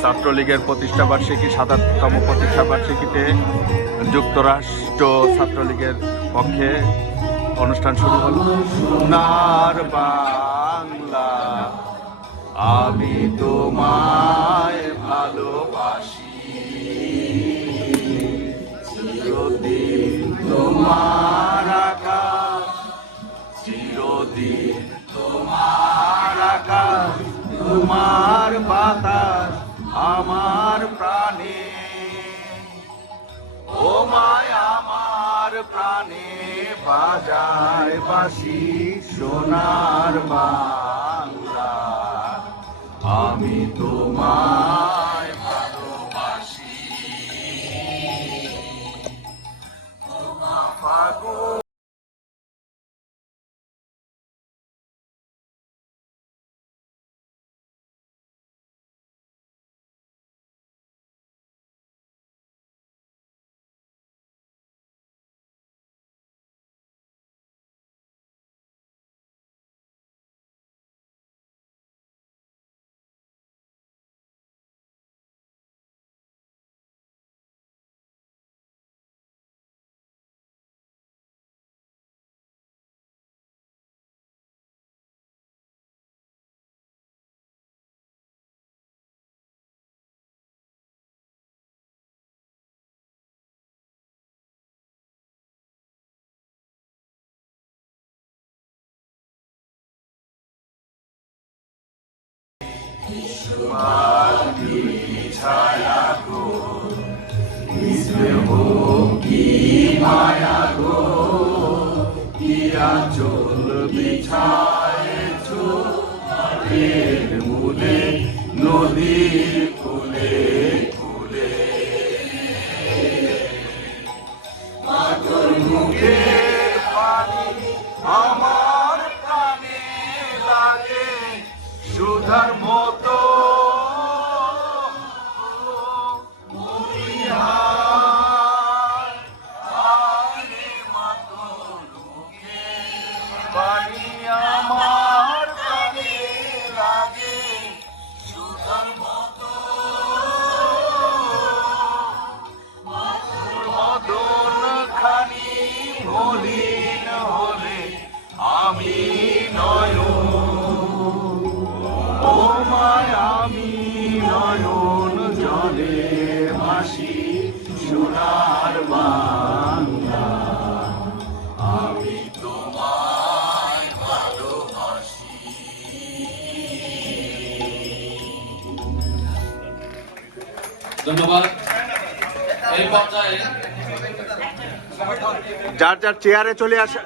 ছাত্রলীগের প্রতিষ্ঠা বার্ষিকী ৭৭তম প্রতিষ্ঠা বার্ষিকীতে যুক্তরাষ্ট্র ছাত্রলীগের পক্ষে অনুষ্ঠান শুরু হলো। সোনার বাংলা আমি তোমায় ভালোবাসি, চিরদিন তোমার আকাশ, চিরদিন তোমার আকাশ, তোমার বাতাস আমার প্রাণে, ও মায় আমার প্রাণে বাজায় বাঁশি। সোনার বাংলা আমি তোমায় ভালোবাসি। ফাগুন ছায়া গো, কি মায়া গো, কি আঁচল বিছায়েছ মাটির মূলে, নদীর কূলে কূলে। তোর মুখের পানি আমার কানে লাগে সুধার মতো, পানি আমার কানে লাগে সুধার মতো, মদন খানি মলিন হলে আমি নয়ন, ও মায় আমি নয়ন জলে ভাসি। সোনার বাংলা আমি তোমায় ভালোবাসি। ধন্যবাদ। এই পর্যায়ে যার যার চেয়ারে চলে আসা।